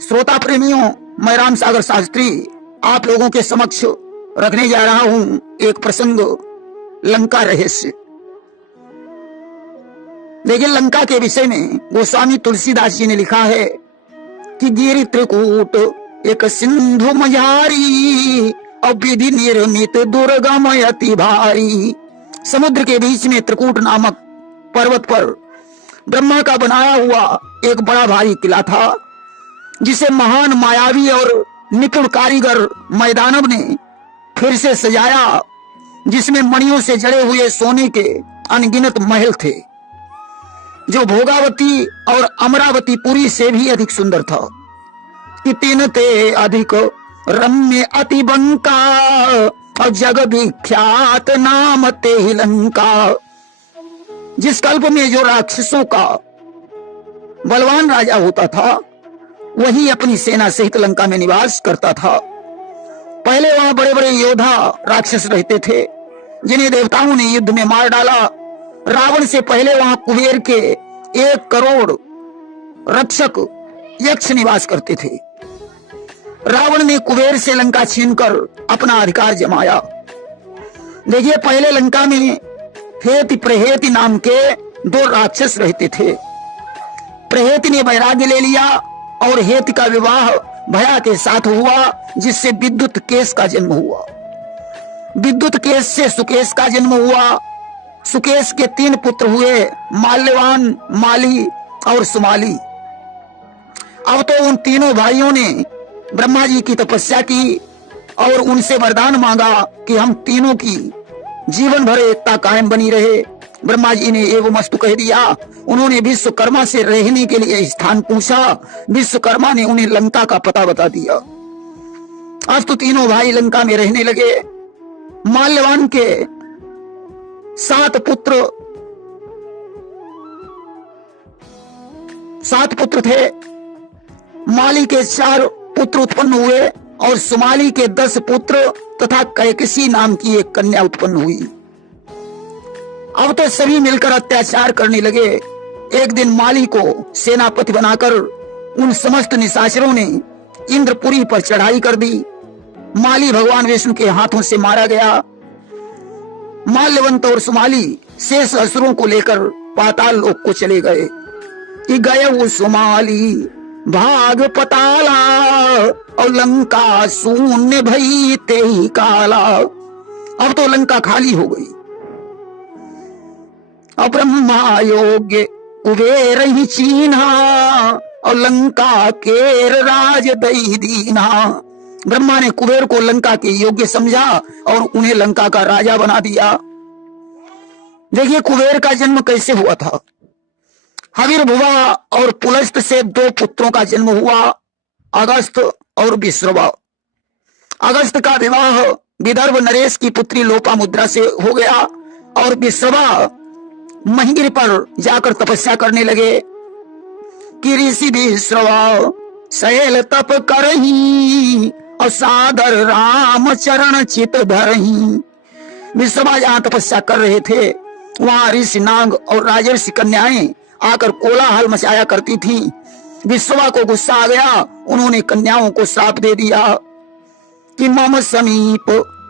श्रोता प्रेमियों, मैं राम सागर शास्त्री आप लोगों के समक्ष रखने जा रहा हूं एक प्रसंग, लंका रहस्य। देखिए, लंका के विषय में गोस्वामी तुलसीदास जी ने लिखा है कि गिरि त्रिकूट एक सिंधु मझारी, और विधि निर्मित दुर्गम अति भारी। समुद्र के बीच में त्रिकूट नामक पर्वत पर ब्रह्मा का बनाया हुआ एक बड़ा भारी किला था, जिसे महान मायावी और निपुण कारीगर मैदानव ने फिर से सजाया, जिसमें मणियों से जड़े हुए सोने के अनगिनत महल थे, जो भोगावती और अमरावती पुरी से भी अधिक सुंदर था। कि तीन ते अधिक रम्य अति बंका, और जग विख्यात नाम ते ही लंका। जिस कल्प में जो राक्षसों का बलवान राजा होता था, वही अपनी सेना सहित लंका में निवास करता था। पहले वहां बड़े बड़े योद्धा राक्षस रहते थे, जिन्हें देवताओं ने युद्ध में मार डाला। रावण से पहले वहां कुबेर के 1 करोड़ रक्षक यक्ष निवास करते थे। रावण ने कुबेर से लंका छीनकर अपना अधिकार जमाया। देखिए, पहले लंका में हेति प्रहेति नाम के 2 राक्षस रहते थे। प्रहेति ने वैराग्य ले लिया और हेति का विवाह भया के साथ हुआ, जिससे विद्युत केश का जन्म हुआ। विद्युत केश से सुकेश का जन्म हुआ। सुकेश के 3 पुत्र हुए, माल्यवान, माली और सुमाली। अब तो उन तीनों भाइयों ने ब्रह्मा जी की तपस्या की और उनसे वरदान मांगा कि हम तीनों की जीवन भर एकता कायम बनी रहे। ब्रह्मा जी ने एवं मस्तु कह दिया। उन्होंने विश्वकर्मा से रहने के लिए स्थान पूछा। विश्वकर्मा ने उन्हें लंका का पता बता दिया। आज तो तीनों भाई लंका में रहने लगे। माल्यवान के 7 पुत्र थे। माली के 4 पुत्र उत्पन्न हुए और सुमाली के 10 पुत्र तथा कैकसी नाम की एक कन्या उत्पन्न हुई। अब तो सभी मिलकर अत्याचार करने लगे। एक दिन माली को सेनापति बनाकर उन समस्त निशाचरों ने इंद्रपुरी पर चढ़ाई कर दी। माली भगवान विष्णु के हाथों से मारा गया। माल्यवंत और सुमाली शेष असुरों को लेकर पाताल लोक को चले गए। कि गए वो सुमाली भाग पताला, और लंका शून्य भई ते ही काला। अब तो लंका खाली हो गई। अब ब्रह्मा योग्य कुबेर ही चीन्हा, और लंका केर राज दई दीना। ब्रह्मा ने कुबेर को लंका के योग्य समझा और उन्हें लंका का राजा बना दिया। देखिए, कुबेर का जन्म कैसे हुआ था। हविर्भुवा और पुलस्त से 2 पुत्रों का जन्म हुआ, अगस्त और विश्रवा। अगस्त का विवाह विदर्भ नरेश की पुत्री लोपामुद्रा से हो गया, और विश्रवा महिगिरी पर जाकर तपस्या करने लगे। कि ऋषि विश्रवा शैल तप करही, और सादर राम चरण चित धरही। विश्रवा जहां तपस्या कर रहे थे, वहां ऋषि नाग और राजर्षि कन्याएं आकर कोलाहल मचाया करती थी। विश्रवा को गुस्सा आ गया। उन्होंने कन्याओं को श्राप दे दिया कि मम समीप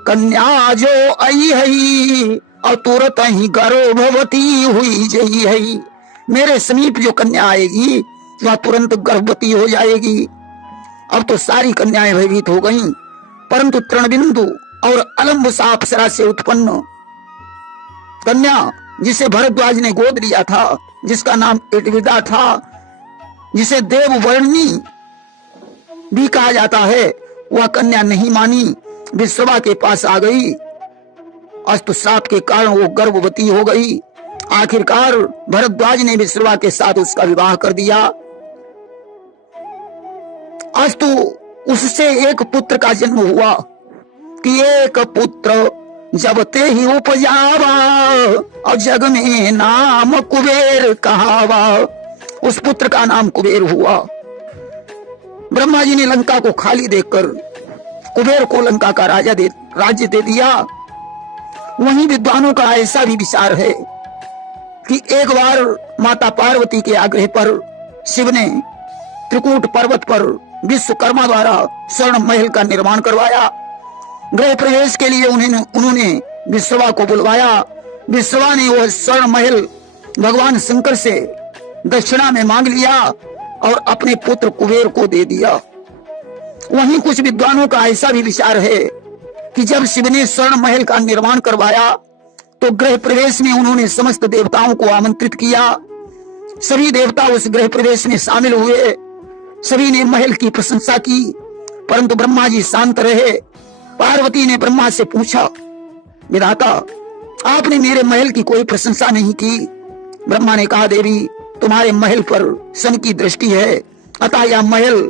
कन्या जो आई है, और तुरंत ही गर्भवती हुई जई है। मेरे समीप जो कन्या आएगी वह तुरंत गर्भवती हो जाएगी। अब तो सारी कन्याएं भयभीत हो गईं, परंतु तृणबिंदु और अलम्बुसा अप्सरा से उत्पन्न कन्या, जिसे भरद्वाज ने गोद लिया था, जिसका नाम एटविदा था, जिसे देववर्णी भी कहा जाता है, वह कन्या नहीं मानी, विश्रवा के पास आ गई। अस्तु श्राप के कारण वो गर्भवती हो गई। आखिरकार भरद्वाज ने विश्रवा के साथ उसका विवाह कर दिया। अस्तु उससे एक पुत्र का जन्म हुआ। कि एक पुत्र जब ते ही उपजावा, और जग में नाम कुबेर कहावा। उस पुत्र का नाम कुबेर हुआ। ब्रह्मा जी ने लंका को खाली देखकर कुबेर को लंका का राज्य दे दिया। वहीं विद्वानों का ऐसा भी विचार है कि एक बार माता पार्वती के आग्रह पर शिव ने त्रिकूट पर्वत पर विश्वकर्मा द्वारा स्वर्ण महल का निर्माण करवाया। गृह प्रवेश के लिए उन्होंने विश्रवा को बुलवाया। विश्रवा ने वह स्वर्ण महल भगवान शंकर से दक्षिणा में मांग लिया और अपने पुत्र कुबेर को दे दिया। वहीं कुछ विद्वानों का ऐसा भी विचार है कि जब शिव ने स्वर्ण महल का निर्माण करवाया तो गृह प्रवेश में उन्होंने समस्त देवताओं को आमंत्रित किया। सभी देवता उस गृह प्रवेश में शामिल हुए। सभी ने महल की प्रशंसा की, परंतु ब्रह्मा जी शांत रहे। पार्वती ने ब्रह्मा से पूछा, विधाता, आपने मेरे महल की कोई प्रशंसा नहीं की। ब्रह्मा ने कहा, देवी, तुम्हारे महल पर सन की दृष्टि है, अतः यह महल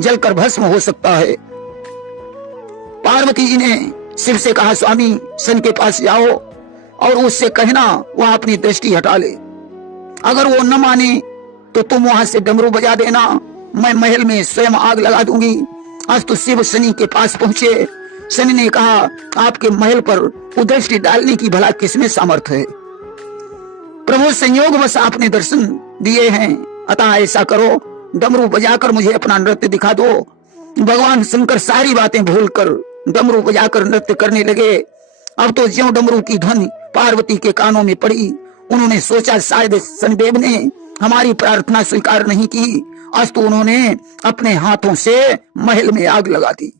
जलकर भस्म हो सकता है। पार्वती जी ने शिव से कहा, स्वामी, सन के पास जाओ और उससे कहना वह अपनी दृष्टि हटा ले। अगर वो न माने तो तुम वहां से डमरू बजा देना, मैं महल में स्वयं आग लगा दूंगी। आज तो शिव शनि के पास पहुंचे। शनि ने कहा, आपके महल पर कुदृष्टि डालने की भला किसमें सामर्थ्य है? प्रभु, संयोग बस आपने दर्शन दिए हैं, अतः ऐसा करो, डमरू बजाकर मुझे अपना नृत्य दिखा दो। भगवान शंकर सारी बातें भूलकर डमरू बजाकर नृत्य करने लगे। अब तो ज्यों डमरू की ध्वनि पार्वती के कानों में पड़ी, उन्होंने सोचा शायद शनिदेव ने हमारी प्रार्थना स्वीकार नहीं की। अस्तु उन्होंने अपने हाथों से महल में आग लगा दी।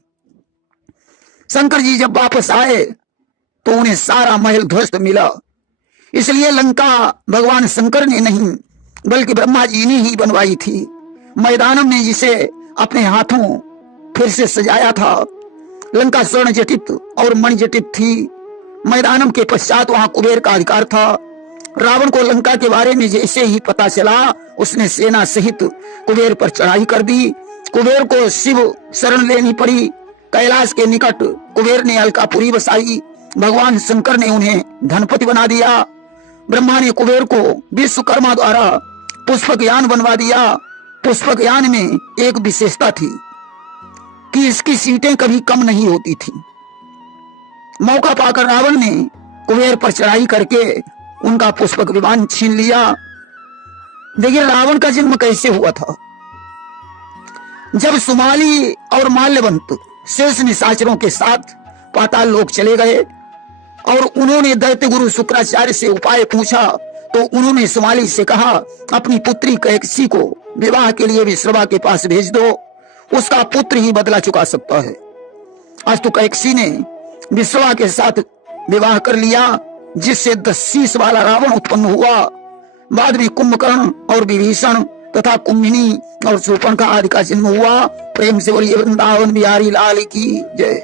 शंकर जी जब वापस आए तो उन्हें सारा महल ध्वस्त मिला। इसलिए लंका भगवान शंकर ने नहीं बल्कि ब्रह्मा जी ने ही बनवाई थी। मैदानम ने जिसे अपने हाथों फिर से सजाया था। लंका स्वर्ण जटित और मणि जटित थी। मैदानम के पश्चात वहां कुबेर का अधिकार था। रावण को लंका के बारे में जैसे ही पता चला, उसने सेना सहित कुबेर पर चढ़ाई कर दी। कुबेर को शिव शरण लेनी पड़ी। कैलाश के निकट कुबेर ने अलकापुरी बसाई। भगवान शंकर ने उन्हें धनपति बना दिया। ब्रह्मा ने कुबेर को विश्वकर्मा द्वारा पुष्पक यान बनवा दिया। पुष्पक यान में एक विशेषता थी कि इसकी सीटें कभी कम नहीं होती थी। मौका पाकर रावण ने कुबेर पर चढ़ाई करके उनका पुष्पक विमान छीन लिया। देखिए रावण का जन्म कैसे हुआ था। जब सुमाली और माल्यवंत शेष निशाचरों के साथ पाताल लोक चले गए और उन्होंने दैत्य गुरु शुक्राचार्य से उपाय पूछा, तो उन्होंने सुमाली से कहा, अपनी पुत्री कैकसी को विवाह के लिए विश्रवा के पास भेज दो, उसका पुत्र ही बदला चुका सकता है। आज तो कैकसी ने विश्रवा के साथ विवाह कर लिया, जिससे 10 शीश वाला रावण उत्पन्न हुआ। बाद में कुंभकर्ण और विभीषण तथा कुंभिनी और शूर्पणखा आदि का जन्म हुआ। प्रेम से बोलिए वृंदावन बिहारी लाल की जय।